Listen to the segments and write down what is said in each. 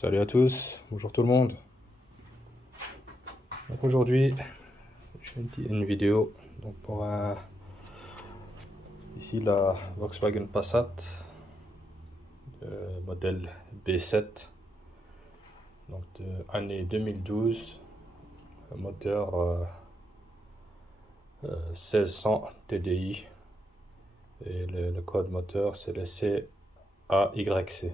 Salut à tous, bonjour tout le monde. Donc aujourd'hui, je fais une vidéo donc pour ici la Volkswagen Passat modèle B7, donc de année 2012, moteur 1600 TDI et le code moteur c'est le CAYC.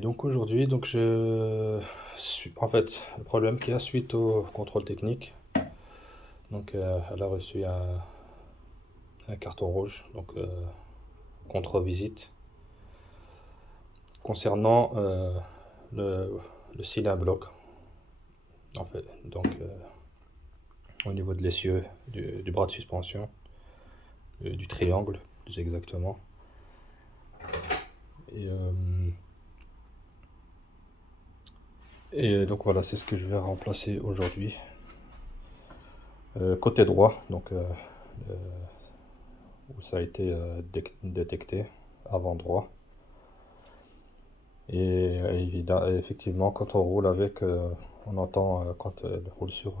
Donc aujourd'hui, je suis en fait le problème qu'il y a suite au contrôle technique. Donc elle a reçu un carton rouge, donc contre-visite concernant le cylindre bloc. En fait, donc au niveau de l'essieu du bras de suspension, du triangle plus exactement. Et donc voilà, c'est ce que je vais remplacer aujourd'hui. Côté droit, donc où ça a été détecté, avant droit. Et effectivement, quand on roule avec, on entend quand elle roule sur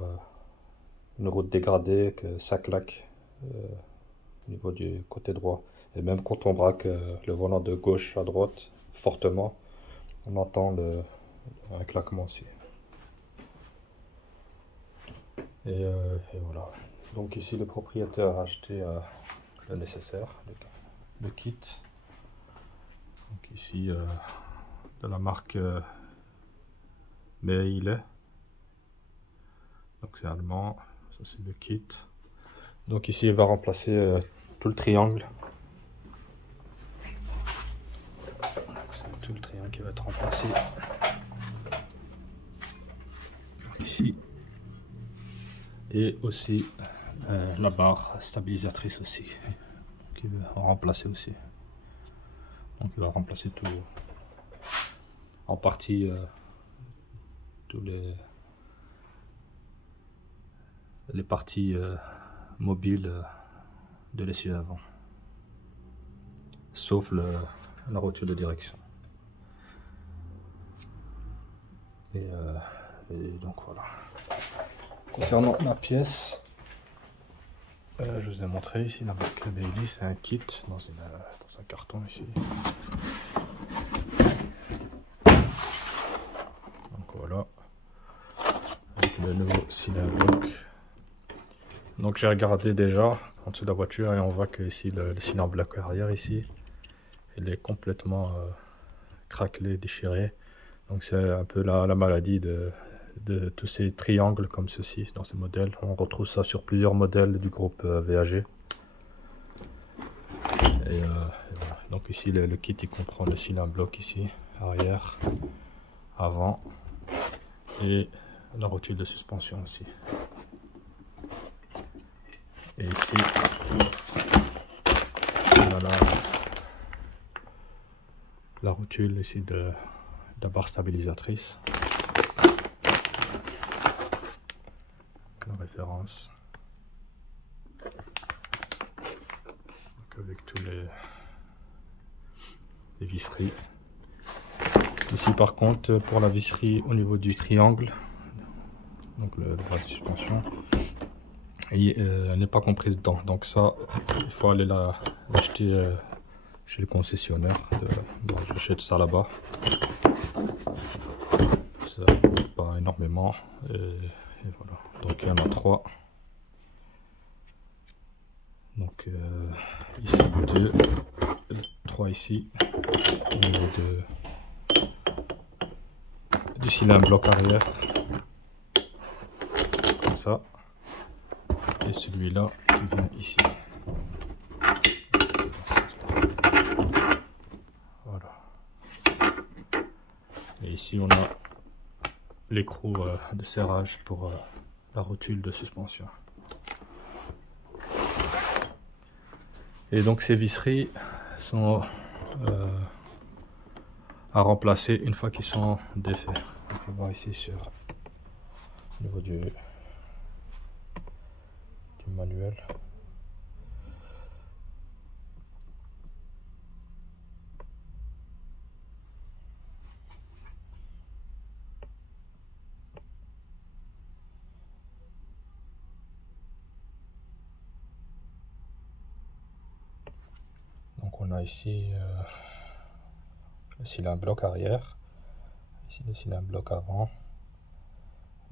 une route dégradée que ça claque au niveau du côté droit. Et même quand on braque le volant de gauche à droite fortement, on entend un claquement aussi. Et voilà. Donc ici le propriétaire a acheté le nécessaire, le kit. Donc ici de la marque Meile. Donc c'est allemand, ça c'est le kit. Donc ici il va remplacer tout le triangle. C'est tout le triangle qui va être remplacé. Ici. Et aussi la barre stabilisatrice aussi, qui va remplacer aussi. Donc il va remplacer tout, en partie tous les parties mobiles de l'essieu avant, sauf la rotule de direction. Et donc voilà. Concernant la pièce, je vous ai montré ici la marque Bailey, c'est un kit dans un carton ici. Donc voilà, avec le nouveau cylindre bloc. Donc j'ai regardé déjà en dessous de la voiture et on voit que ici le cylindre bloc arrière ici, il est complètement craquelé, déchiré. Donc c'est un peu la maladie de tous ces triangles comme ceci dans ces modèles. On retrouve ça sur plusieurs modèles du groupe VAG. Et voilà. Donc ici le kit il comprend le cylindre bloc ici, arrière, avant et la rotule de suspension aussi. Et ici voilà la rotule ici de la barre stabilisatrice. La référence. Donc avec tous les visseries. Ici par contre pour la visserie au niveau du triangle, donc le bras de suspension, elle n'est pas comprise dedans. Donc ça il faut aller l'acheter chez le concessionnaire. Bon, j'achète ça là-bas. Ça coûte pas énormément. Et voilà. Donc il y en a 3. Donc ici 2, 3 ici. Au niveau du cylindre bloc arrière. Comme ça. Et celui-là qui vient ici. Voilà. Et ici on a l'écrou de serrage pour la rotule de suspension. Et donc ces visseries sont à remplacer une fois qu'ils sont défaits. On peut voir ici sur au niveau du manuel. on a ici le cylindre bloc arrière, ici le cylindre bloc avant,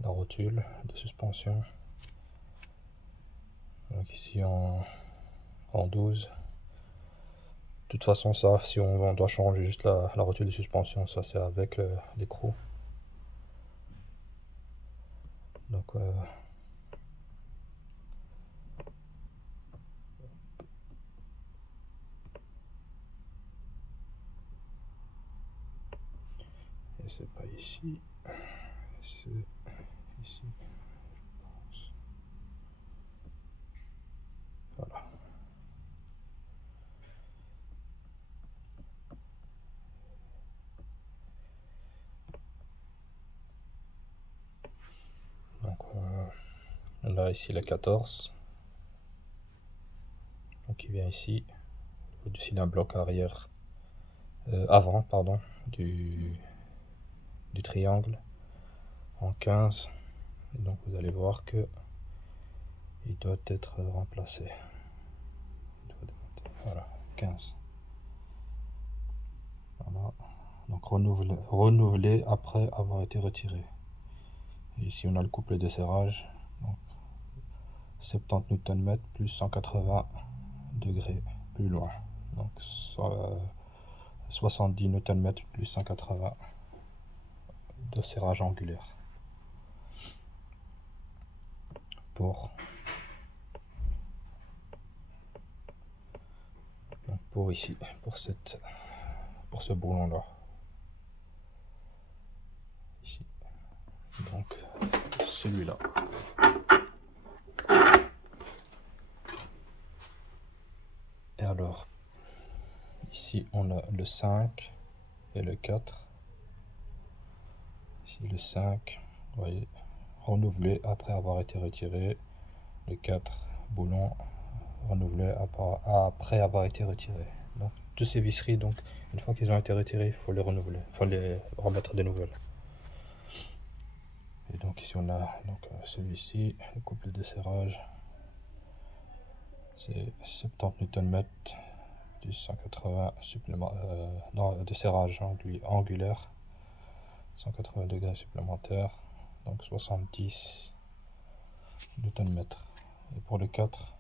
la rotule de suspension, donc ici en 12. De toute façon, ça, si on doit changer juste la rotule de suspension, ça c'est avec l'écrou. Donc et c'est pas ici, c'est ici, je pense. Voilà. Donc on a ici la 14, donc il vient ici du cylindre bloc arrière avant, pardon, du triangle en 15. Et donc vous allez voir que il doit être remplacé. Voilà, 15. Voilà. Donc renouveler après avoir été retiré. Et ici on a le couple de serrage, donc 70 Nm plus 180 degrés plus loin, donc 70 Nm plus 180 de serrage angulaire pour ici, pour ce boulon là ici, donc celui-là. Et alors ici on a le 5 et le 4. Ici le 5, vous voyez, renouvelé après avoir été retiré. Le 4, boulon renouvelé après avoir été retiré. Donc tous ces visseries, donc une fois qu'ils ont été retirés, il faut les renouveler, il faut les remettre de nouvelles. Et donc ici on a donc celui-ci, le couple de serrage, c'est 70 Nm plus 180 de serrage angulaire, 180 degrés supplémentaires, donc 70 Nm. Et pour le 4,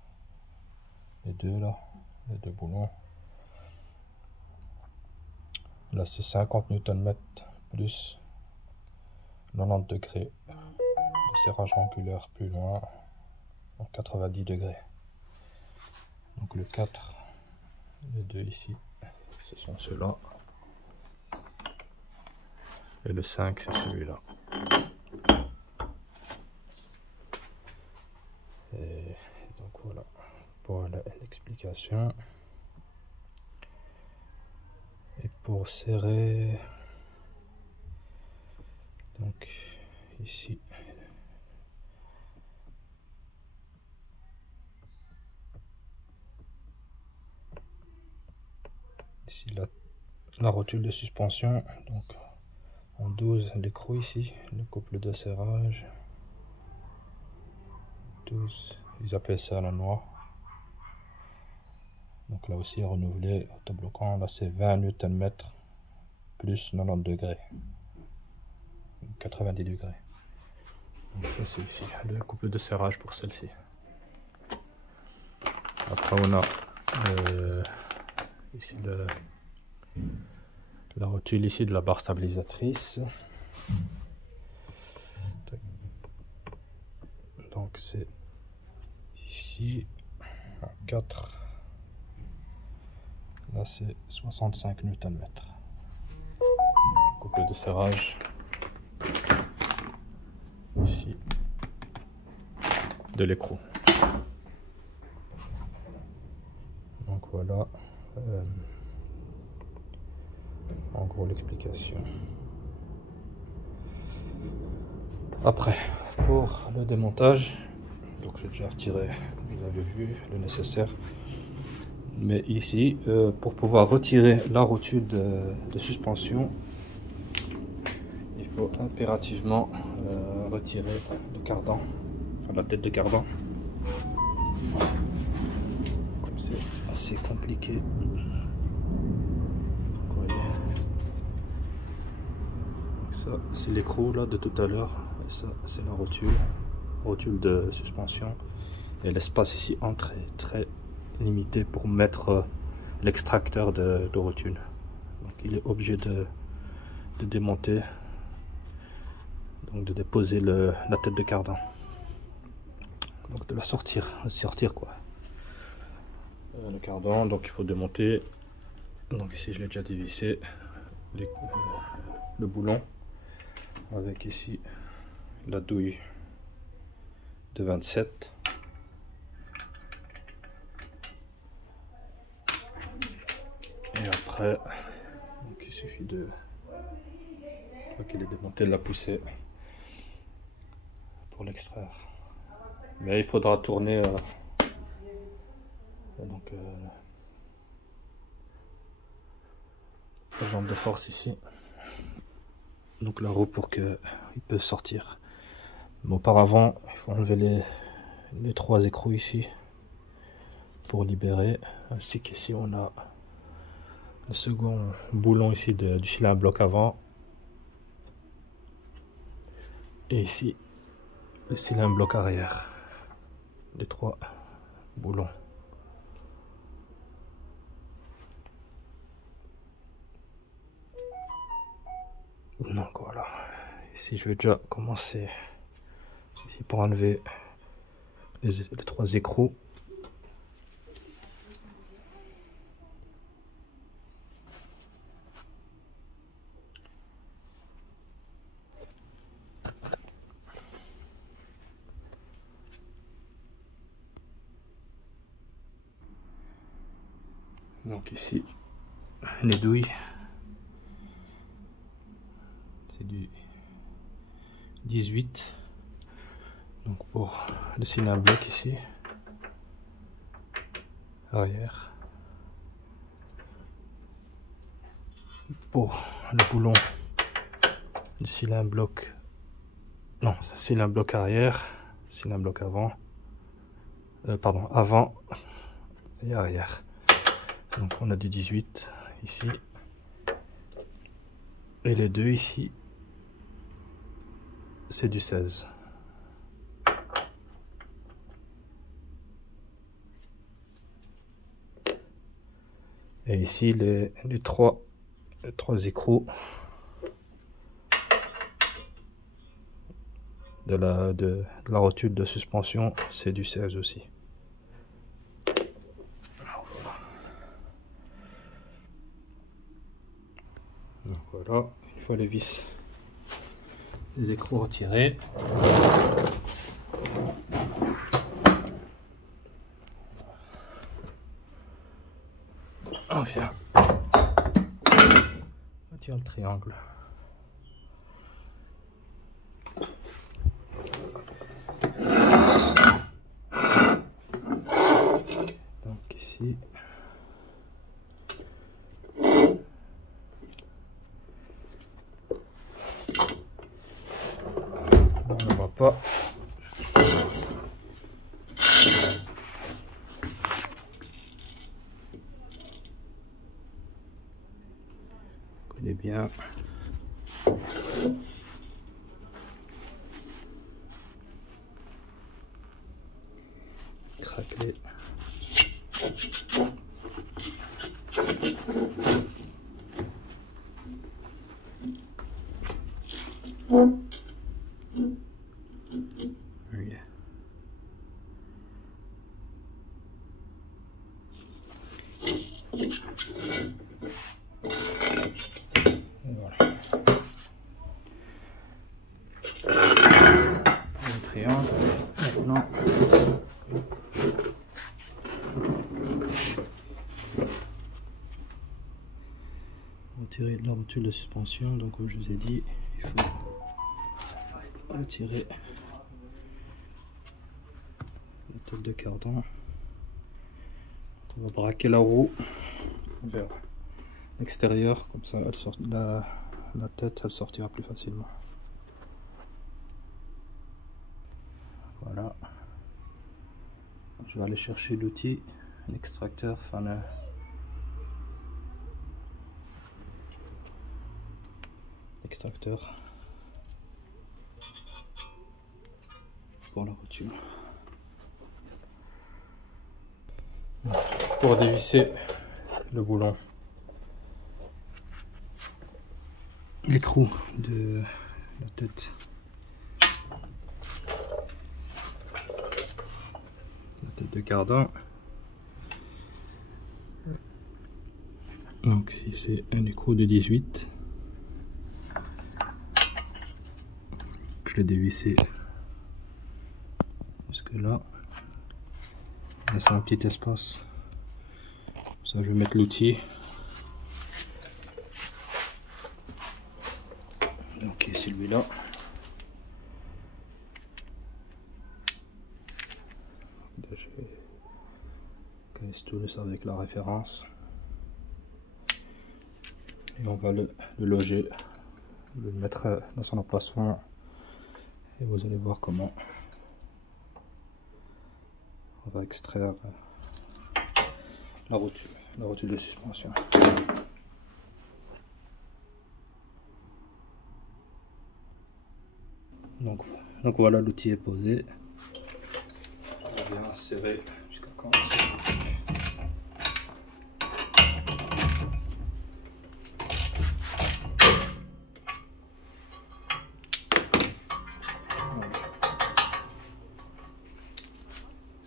les deux là, les deux boulons, là c'est 50 Nm plus 90 degrés de serrage angulaire plus loin, donc 90 degrés. Donc le 4, les deux ici, ce sont ceux-là. Et le 5, c'est celui-là. Et donc voilà pour l'explication. Et pour serrer, donc ici, la rotule de suspension, donc en 12 l'écrou ici, le couple de serrage, 12, ils appellent ça la noix. Donc là aussi renouvelé, autobloquant, là c'est 20 Nm plus 90 degrés, 90 degrés. Donc ça c'est ici, le couple de serrage pour celle-ci. Après on a ici la rotule ici de la barre stabilisatrice. Donc c'est ici en 4, là c'est 65 Nm. Couple de serrage ici de l'écrou. Donc voilà en gros l'explication. Après pour le démontage, donc j'ai déjà retiré, comme vous avez vu, le nécessaire. Mais ici, pour pouvoir retirer la rotule de suspension, il faut impérativement retirer le cardan, enfin la tête de cardan. Comme c'est assez compliqué, Ça, c'est l'écrou là de tout à l'heure. Et ça, c'est la rotule de suspension. Et l'espace ici entre est très limité pour mettre l'extracteur de rotule. Donc il est obligé de démonter, donc de déposer la tête de cardan, donc de la sortir quoi. Le cardan, donc il faut démonter. Donc ici je l'ai déjà dévissé, le boulon avec ici la douille de 27. Et après, donc il suffit de, qu'il est démonté, de la pousser pour l'extraire. Mais il faudra tourner la jambe de force ici, donc la roue, pour qu'il puisse sortir. Mais auparavant, il faut enlever les 3 écrous ici pour libérer, ainsi qu'ici on a le second boulon ici du cylindre bloc avant, et ici le cylindre bloc arrière, les 3 boulons. Donc voilà, ici je vais déjà commencer ici pour enlever les 3 écrous. Donc ici les douilles, c'est du 18, donc pour le cylindre bloc ici arrière, pour le boulon du cylindre bloc, non, cylindre bloc arrière, cylindre bloc avant, pardon, avant et arrière. Donc on a du 18 ici, et les deux ici c'est du 16. Et ici les 3 écrous de la rotule de suspension, c'est du 16 aussi. Donc voilà, une fois les vis, les écrous retirés, on vient retirer le triangle. Donc ici on ne voit pas. On connaît bien. Craquer. Voilà. Le triangle. Maintenant, retirer la rotule de suspension. Donc comme je vous ai dit, il faut retirer la tête de cardan. On va braquer la roue vers l'extérieur, comme ça elle sort, la tête elle sortira plus facilement. Voilà, je vais aller chercher l'outil, l'extracteur, enfin l'extracteur pour la voiture. Pour dévisser le boulon, l'écrou de la tête. La tête de cardan. Donc ici c'est un écrou de 18. Je l'ai dévissé jusque là. C'est un petit espace. Ça, je vais mettre l'outil. Ok, celui-là. Je casse tout ça avec la référence. Et on va le loger, le mettre dans son emplacement. Et vous allez voir comment on va extraire la rotule de suspension. Donc voilà, l'outil est posé. On va bien serrer jusqu'à quand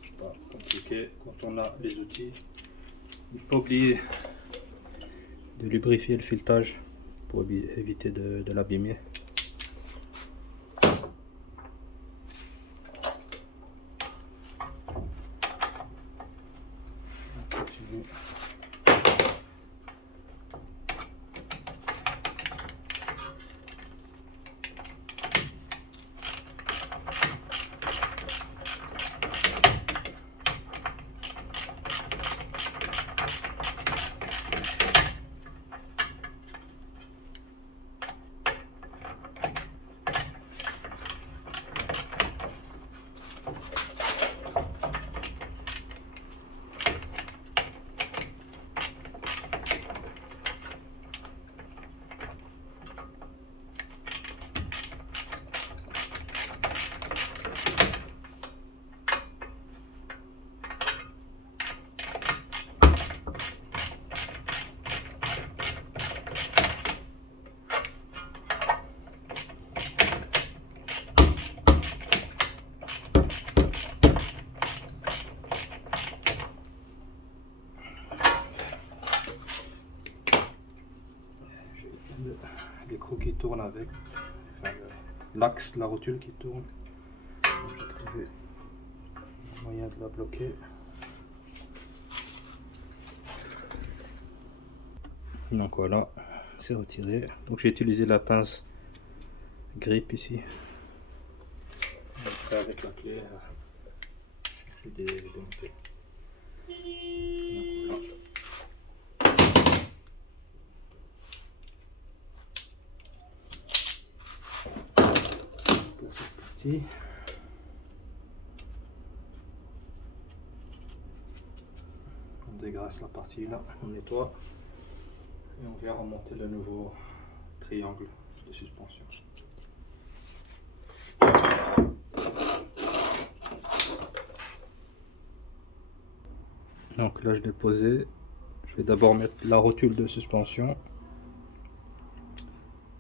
c'est pas compliqué quand on a les outils. Il ne faut pas oublier de lubrifier le filetage pour éviter de l'abîmer. L'écrou qui tourne avec, enfin, l'axe de la rotule qui tourne. J'ai trouvé un moyen de la bloquer. Donc voilà, c'est retiré. Donc j'ai utilisé la pince grip ici. Après avec la clé, je vais démonter. Donc voilà. On dégraisse la partie là, on nettoie et on vient remonter le nouveau triangle de suspension. Donc là je l'ai posé, je vais d'abord mettre la rotule de suspension.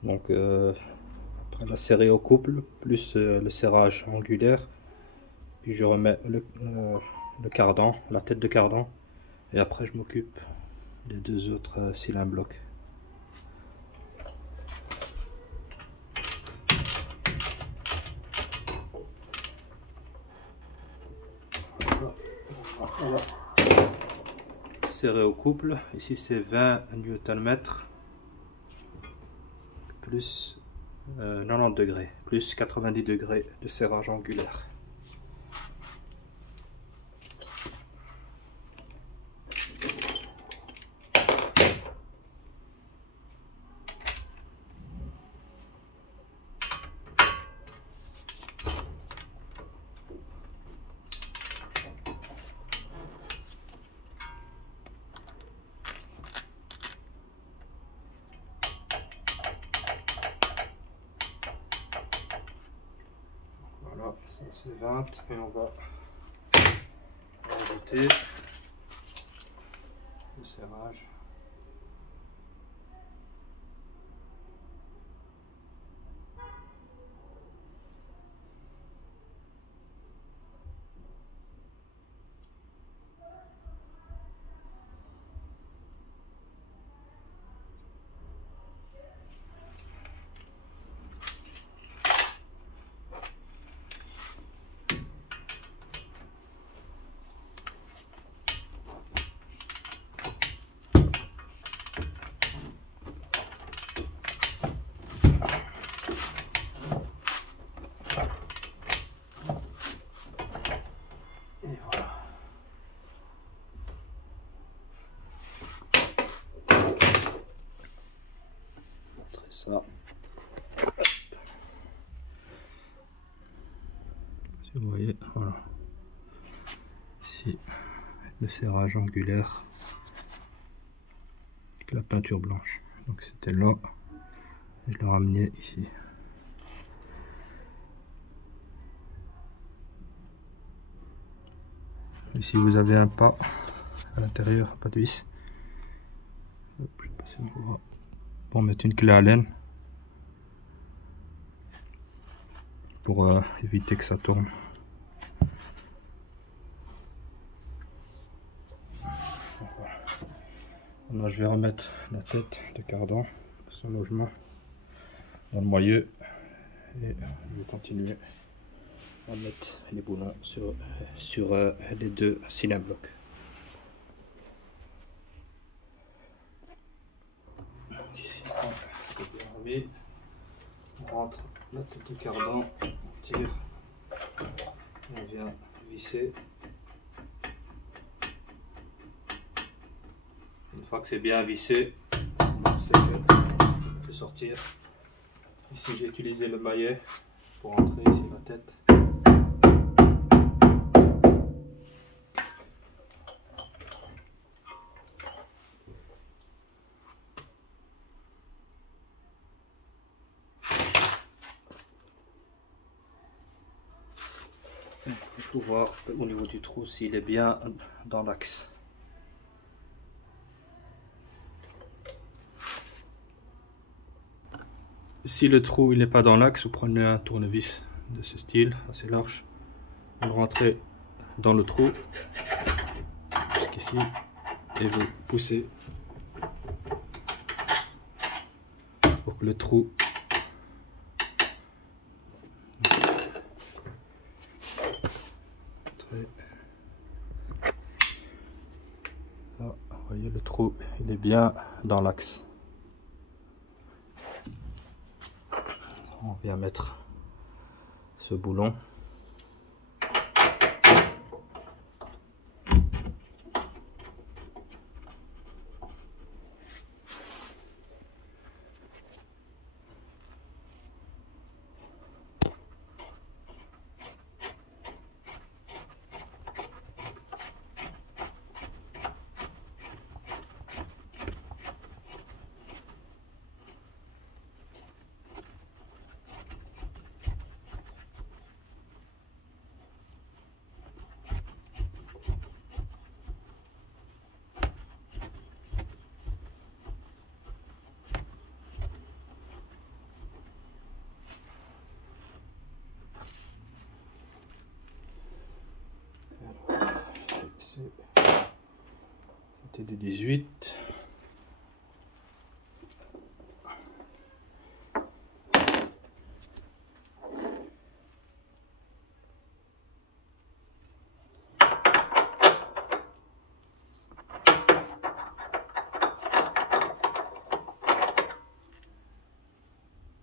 Donc après la serrer au couple plus le serrage angulaire, puis je remets le cardan, la tête de cardan, et après je m'occupe des deux autres cylindres blocs. Voilà. Serré au couple, ici c'est 20 Nm plus 90 degrés, plus 90 degrés de serrage angulaire. C'est 20 et on va rajouter le serrage. Ça. Si vous voyez, voilà. Ici, le serrage angulaire avec la peinture blanche. Donc c'était là, et je l'ai ramené ici. Ici vous avez un pas à l'intérieur, pas de vis. Je vais passer le bras pour mettre une clé Allen pour éviter que ça tourne. Là, je vais remettre la tête de cardan, son logement dans le moyeu, et je vais continuer à mettre les boulons sur les deux Cinabloc. Ici, on rentre la tête de cardan, on tire, on vient visser. Une fois que c'est bien vissé, on sait qu'on peut sortir. Ici j'ai utilisé le maillet pour entrer ici la tête. Il faut voir au niveau du trou s'il est bien dans l'axe. Si le trou il n'est pas dans l'axe, vous prenez un tournevis de ce style, assez large. Vous le rentrez dans le trou, jusqu'ici, et vous poussez pour que le trou là, vous voyez le trou il est bien dans l'axe. On vient mettre ce boulon. C'était du 18.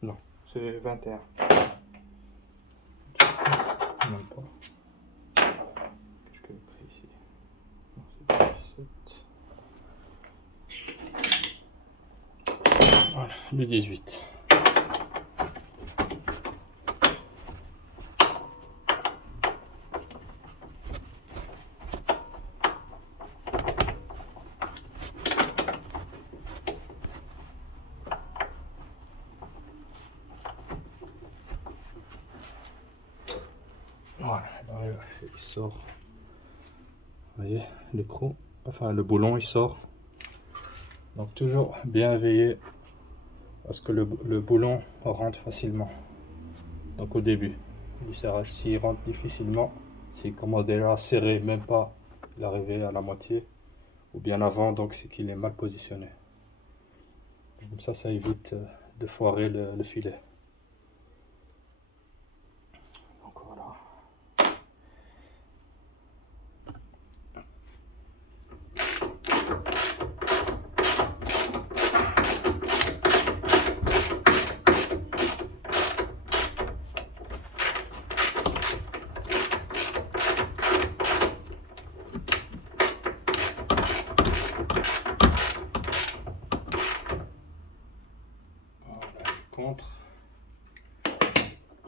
Non, c'est 21. Non, pas. Qu'est-ce que j'ai pris ici? Non, c'est 17. Voilà, le 18. Voilà, il sort. Vous voyez, l'écrou, enfin le boulon il sort. Donc toujours bien veiller parce que le boulon rentre facilement. Donc au début, le serrage, s'il rentre difficilement, s'il commence déjà à serrer, même pas l'arrivée à la moitié, ou bien avant, donc c'est qu'il est mal positionné. Comme ça évite de foirer le filet. Donc voilà. Contre.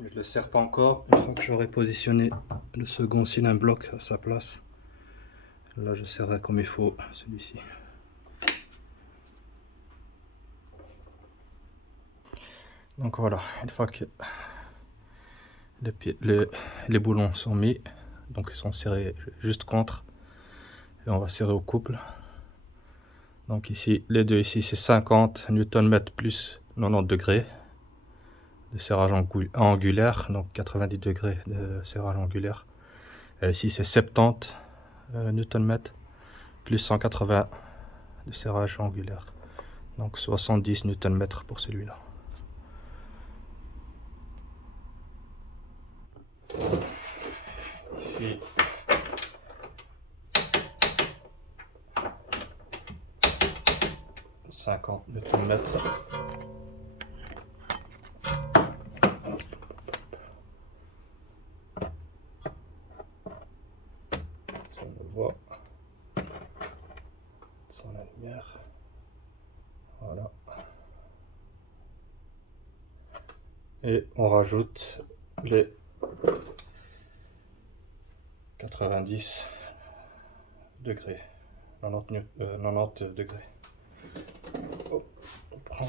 Je ne le serre pas encore. Une fois que j'aurai positionné le second cylindre bloc à sa place, là je serrerai comme il faut celui-ci. Donc voilà, une fois que les boulons sont mis, donc ils sont serrés juste contre, et on va serrer au couple. Donc ici, les deux ici c'est 50 Nm plus 90 degrés de serrage angulaire, donc 90 degrés de serrage angulaire. Et ici c'est 70 Nm plus 180 de serrage angulaire, donc 70 Nm pour celui-là. Ici 50 Nm. Si on le voit sur la lumière, voilà. Et on rajoute les 90 degrés, 90 degrés. Oh, on prend.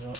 Bien.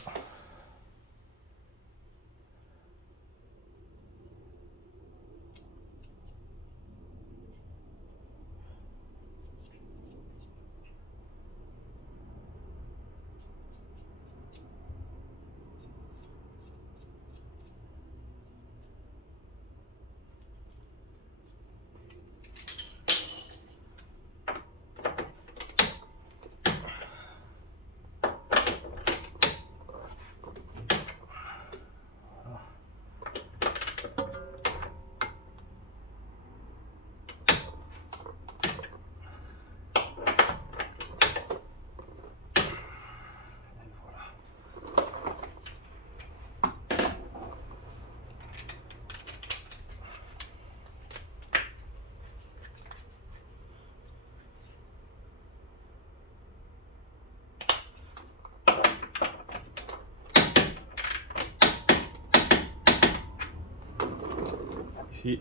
Ici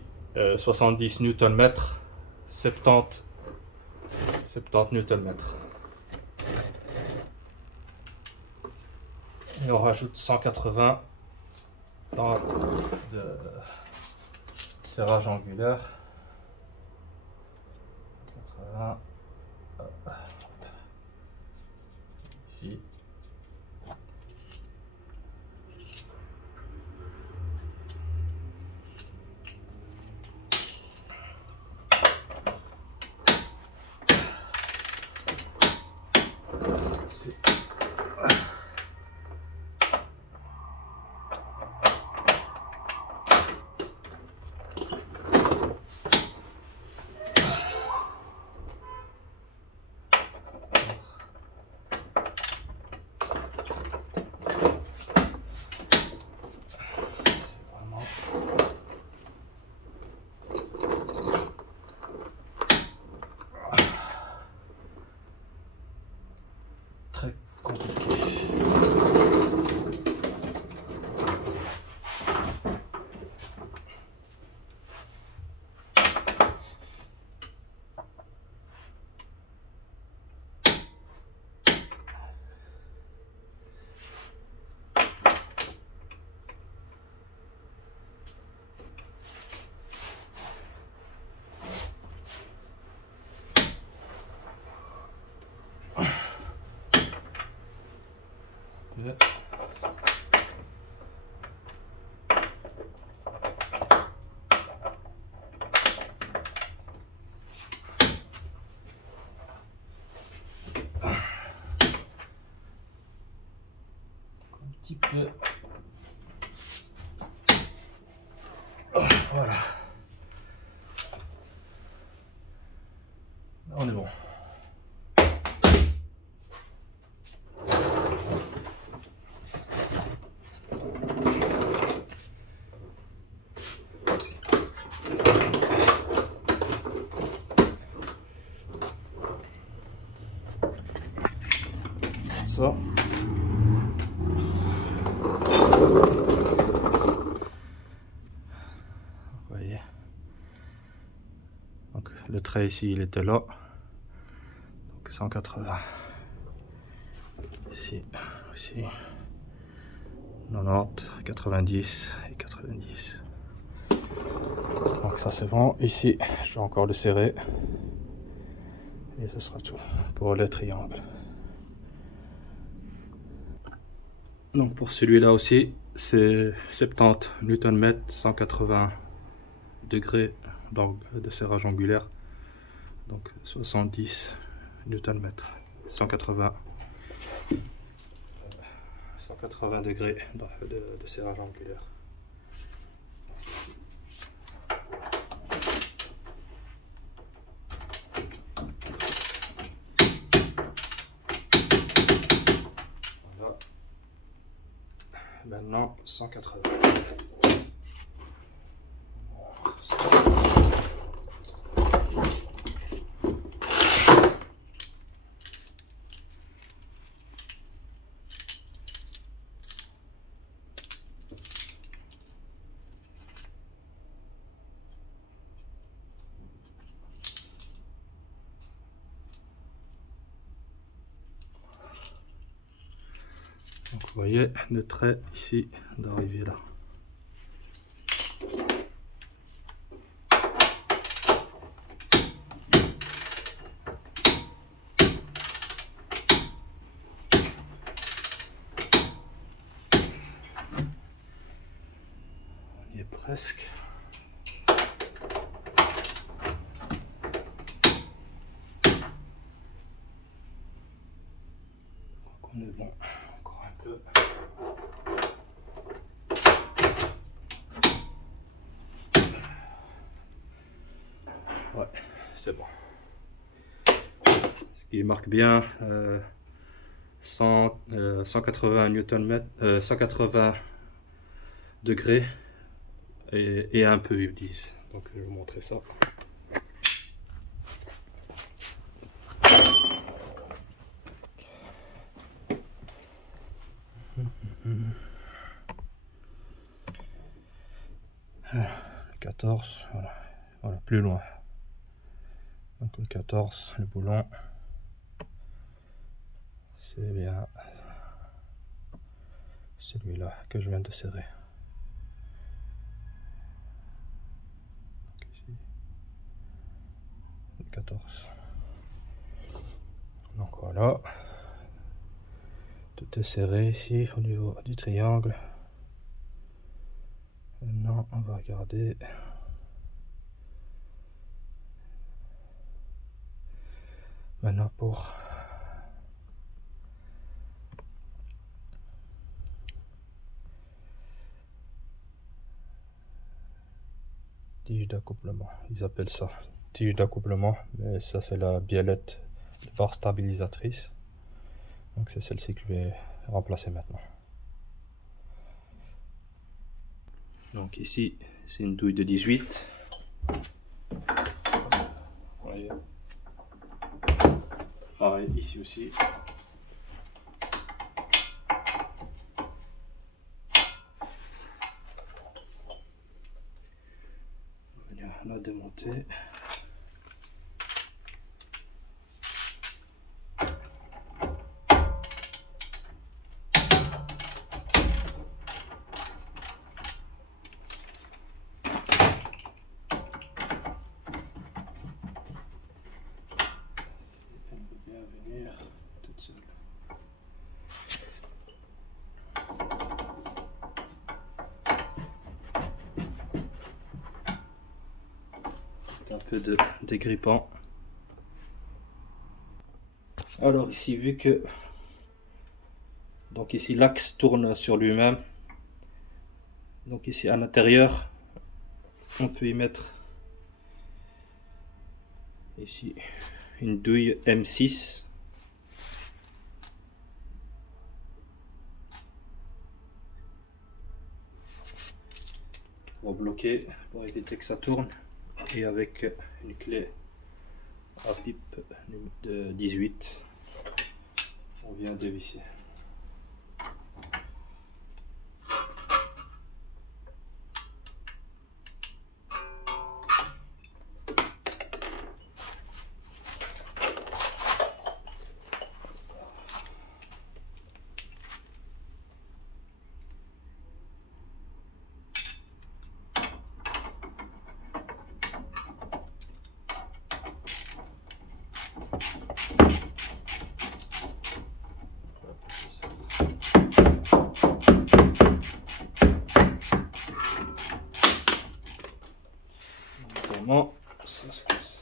70 Nm, 70 Nm. Et on rajoute 180 dans de serrage angulaire. 80. Ici. Très compliqué. 2. Un petit peu. Voilà. On est bon. Ça. Vous voyez. Donc le trait ici il était là. Donc 180. Ici aussi. 90, 90 et 90. Donc ça c'est bon. Ici je vais encore le serrer. Et ce sera tout pour le triangle. Donc pour celui-là aussi, c'est 70 Nm, 180 degrés de serrage angulaire. Donc 70 Nm, 180 degrés de serrage angulaire. Maintenant 180. Donc vous voyez le trait ici d'arriver là. On y est presque. Donc on est bon. Encore un peu. Ouais, c'est bon. Ce qui marque bien 180 Nm, 180 degrés et un peu, ils disent. Donc je vais vous montrer ça. Le 14, voilà, plus loin. Donc le 14, le boulon, c'est bien celui-là que je viens de serrer. Donc ici, le 14. Donc voilà, tout est serré ici au niveau du triangle. Maintenant on va regarder. Maintenant pour tige d'accouplement, ils appellent ça tige d'accouplement, mais ça c'est la biellette de barre stabilisatrice. Donc c'est celle-ci que je vais remplacer maintenant. Donc ici c'est une douille de 18. Voyez. Pareil ici aussi. On va la démonter. Elle peut bien venir toute seule. un peu de dégrippant. Alors ici, vu que donc ici l'axe tourne sur lui-même, donc ici à l'intérieur on peut y mettre ici une douille M6 pour bloquer, pour éviter que ça tourne, et avec une clé à pipe de 18 on vient dévisser. Évidemment, ça se casse.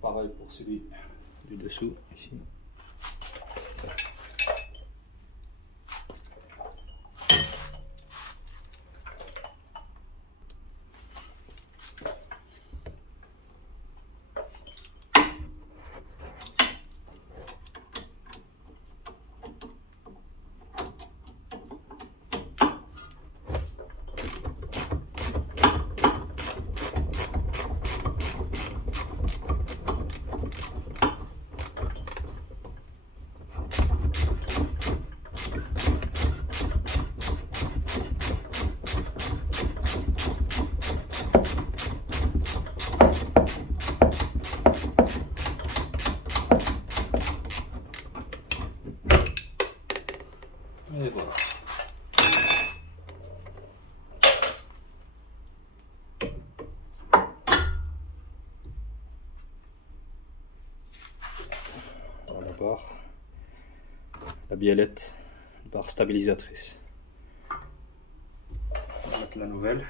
Pareil pour celui du dessous ici. Et voilà. Voilà la barre, la biellette, barre stabilisatrice. On va mettre la nouvelle.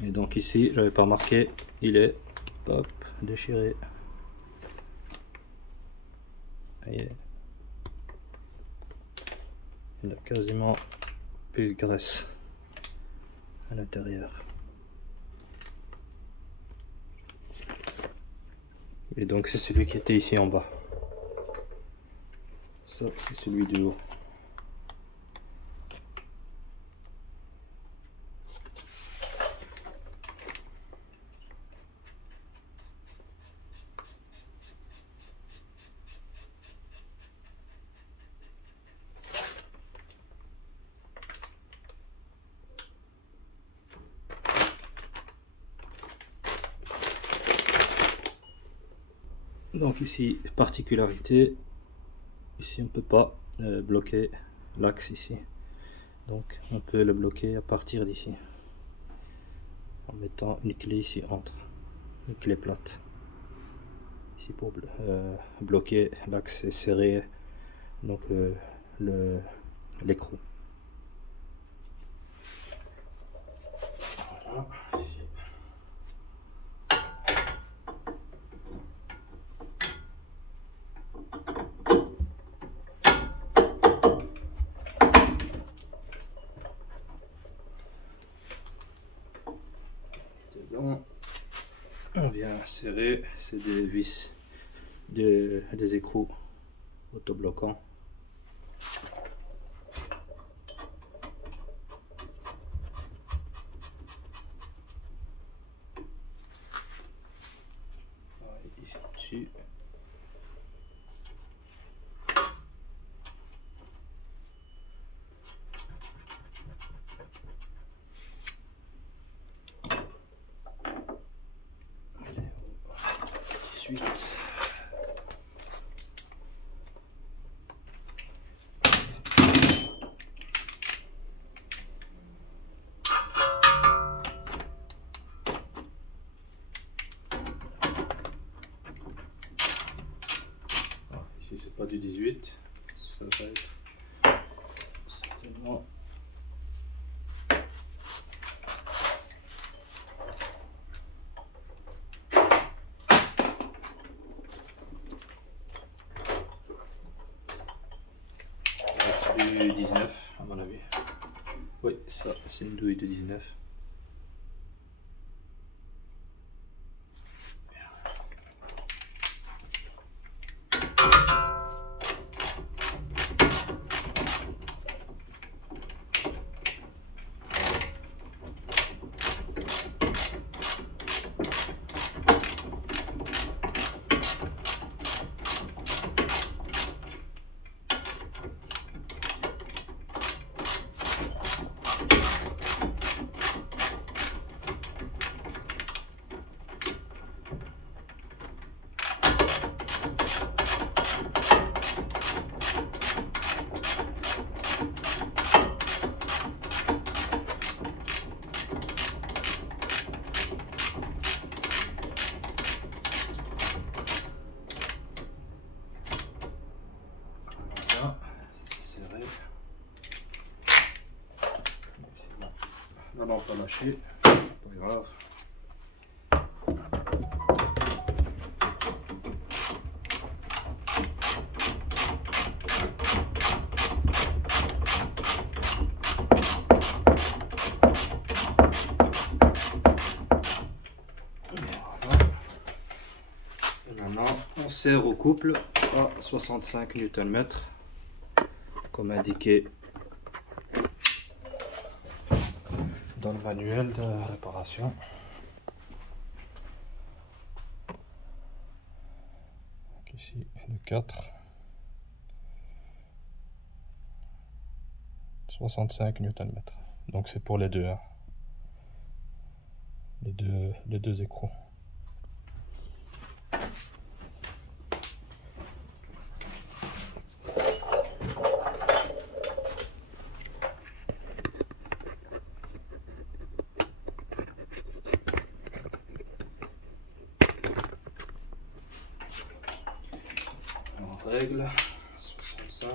Et donc ici, j'avais pas marqué, il est hop, déchiré. Voyez. Il a quasiment plus de graisse à l'intérieur. Et donc c'est celui qui était ici en bas. Ça c'est celui du haut. Donc ici, particularité, ici on peut pas bloquer l'axe ici, donc on peut le bloquer à partir d'ici en mettant une clé ici entre, une clé plate ici pour bloquer l'axe et serrer donc l'écrou. Voilà, ici. bien serré, c'est des vis, des écrous autobloquants. Ici dessus. Ensuite, ici c'est pas du 18, ça va être certainement du 19 à mon avis. Oui, ça c'est une douille de 19. La lampe a lâché, pas grave. Voilà. Et maintenant, on serre au couple à 65 Nm, comme indiqué dans le manuel de réparation. Donc ici le 4, 65 Nm. Donc c'est pour les deux, hein. Les deux écrous. En règle 65.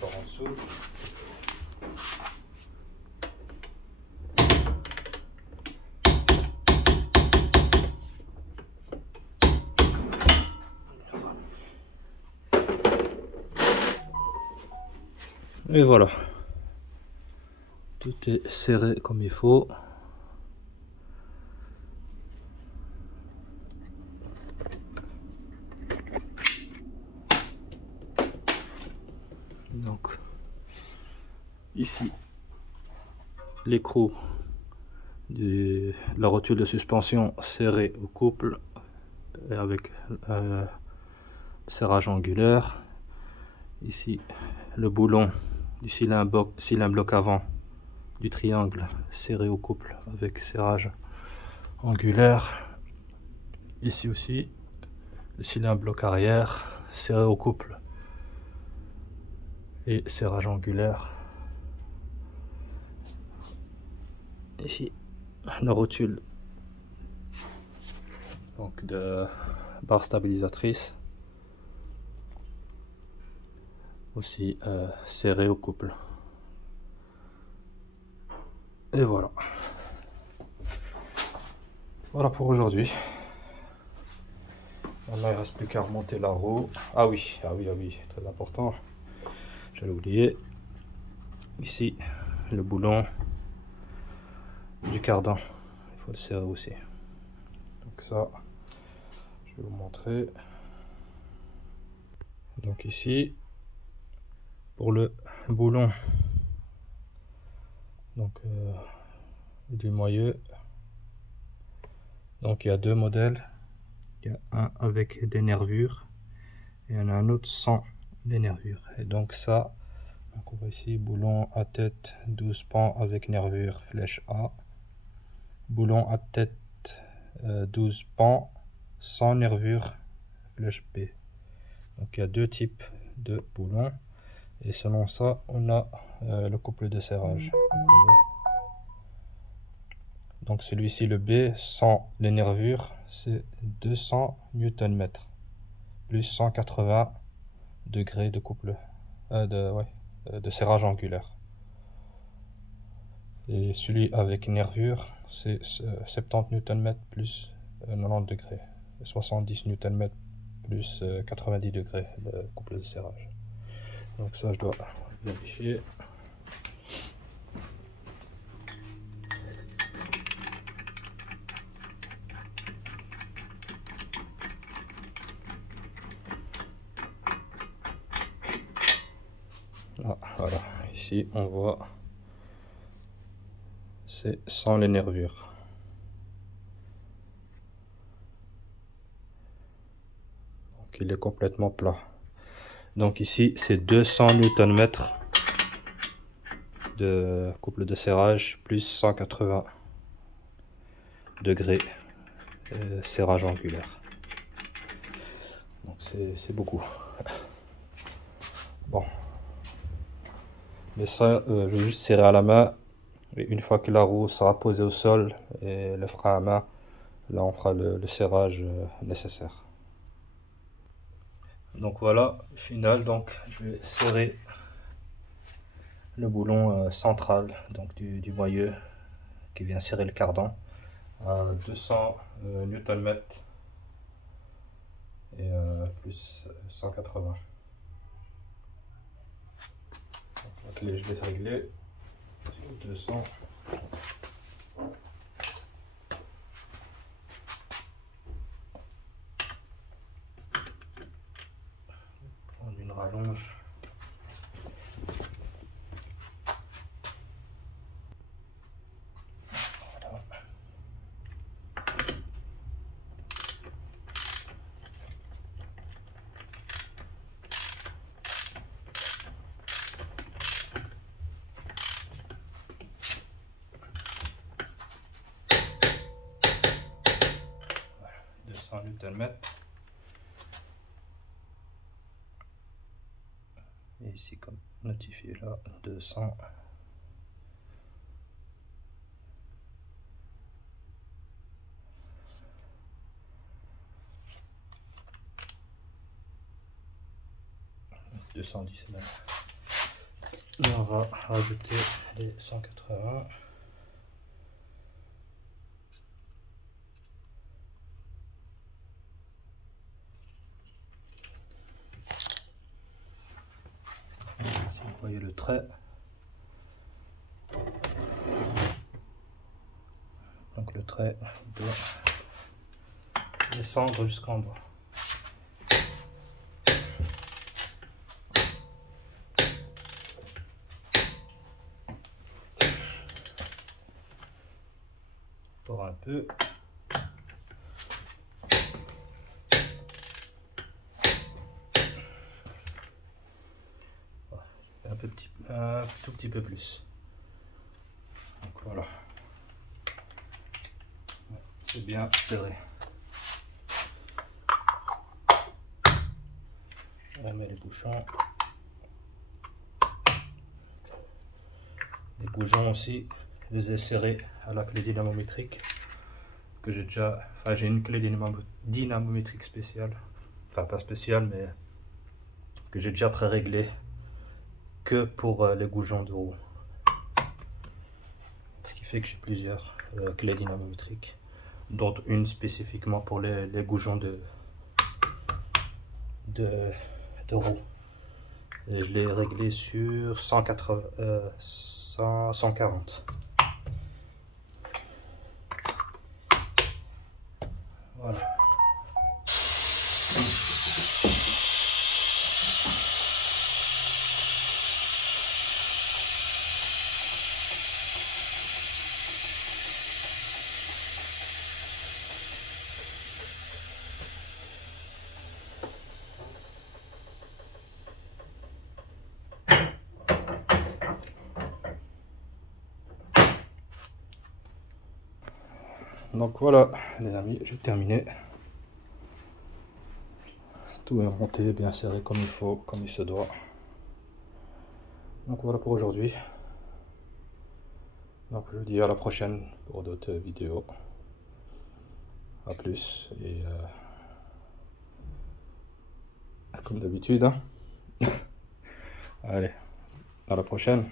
Par en dessous. Et voilà, tout est serré comme il faut. Donc ici l'écrou de la rotule de suspension serrée au couple et avec serrage angulaire. Ici le boulon du cylindre bloc avant du triangle serré au couple avec serrage angulaire. Ici aussi le cylindre bloc arrière serré au couple et serrage angulaire. Ici la rotule donc de barre stabilisatrice aussi serré au couple. Et voilà. Voilà pour aujourd'hui. Maintenant il ne reste plus qu'à remonter la roue. Ah oui, très important. J'allais oublier. Ici, le boulon du cardan. Il faut le serrer aussi. Donc ça, je vais vous montrer. Donc ici, pour le boulon donc du moyeu, donc il y a deux modèles. Il y a un avec des nervures et il y en a un autre sans les nervures. Et donc ça, donc on voit ici boulon à tête 12 pans avec nervure flèche A, boulon à tête 12 pans sans nervure flèche B. Donc il y a deux types de boulons et selon ça on a le couple de serrage. Donc celui-ci, le B sans les nervures, c'est 200 Nm plus 180 degrés de couple de serrage angulaire. Et celui avec nervure, c'est 70 Nm plus 90 degrés, 70 Nm plus 90 degrés de couple de serrage. Donc ça, je dois vérifier. Ah, voilà, ici on voit, c'est sans les nervures. Donc il est complètement plat. Donc ici c'est 200 Nm de couple de serrage plus 180 degrés de serrage angulaire. Donc c'est beaucoup. Bon. Mais ça, je vais juste serrer à la main. Et une fois que la roue sera posée au sol et le frein à main, là on fera le serrage nécessaire. Donc voilà, final, donc je vais serrer le boulon central donc du moyeu qui vient serrer le cardan à 200 Nm et plus 180. Donc, la clé, je vais régler sur 200. Prendre une rallonge. Voilà. Nm. Et ici, comme notifié là, 200. Et on va rajouter les 180. Vous voyez le trait. Donc le trait doit descendre jusqu'en bas. Pour un peu. Un tout petit peu plus. Donc voilà. C'est bien serré. On remet les bouchons. Les bouchons aussi, je les ai serrés à la clé dynamométrique que j'ai déjà. Enfin, j'ai une clé dynamométrique spéciale. Enfin, pas spéciale, mais que j'ai déjà pré-réglée que pour les goujons de roue. Ce qui fait que j'ai plusieurs clés dynamométriques, dont une spécifiquement pour les goujons de roue. Et je l'ai réglé sur 140. Voilà. Donc voilà les amis, j'ai terminé. Tout est monté, bien serré comme il faut, comme il se doit. Donc voilà pour aujourd'hui. Donc je vous dis à la prochaine pour d'autres vidéos. A plus et comme d'habitude. Hein. Allez, à la prochaine.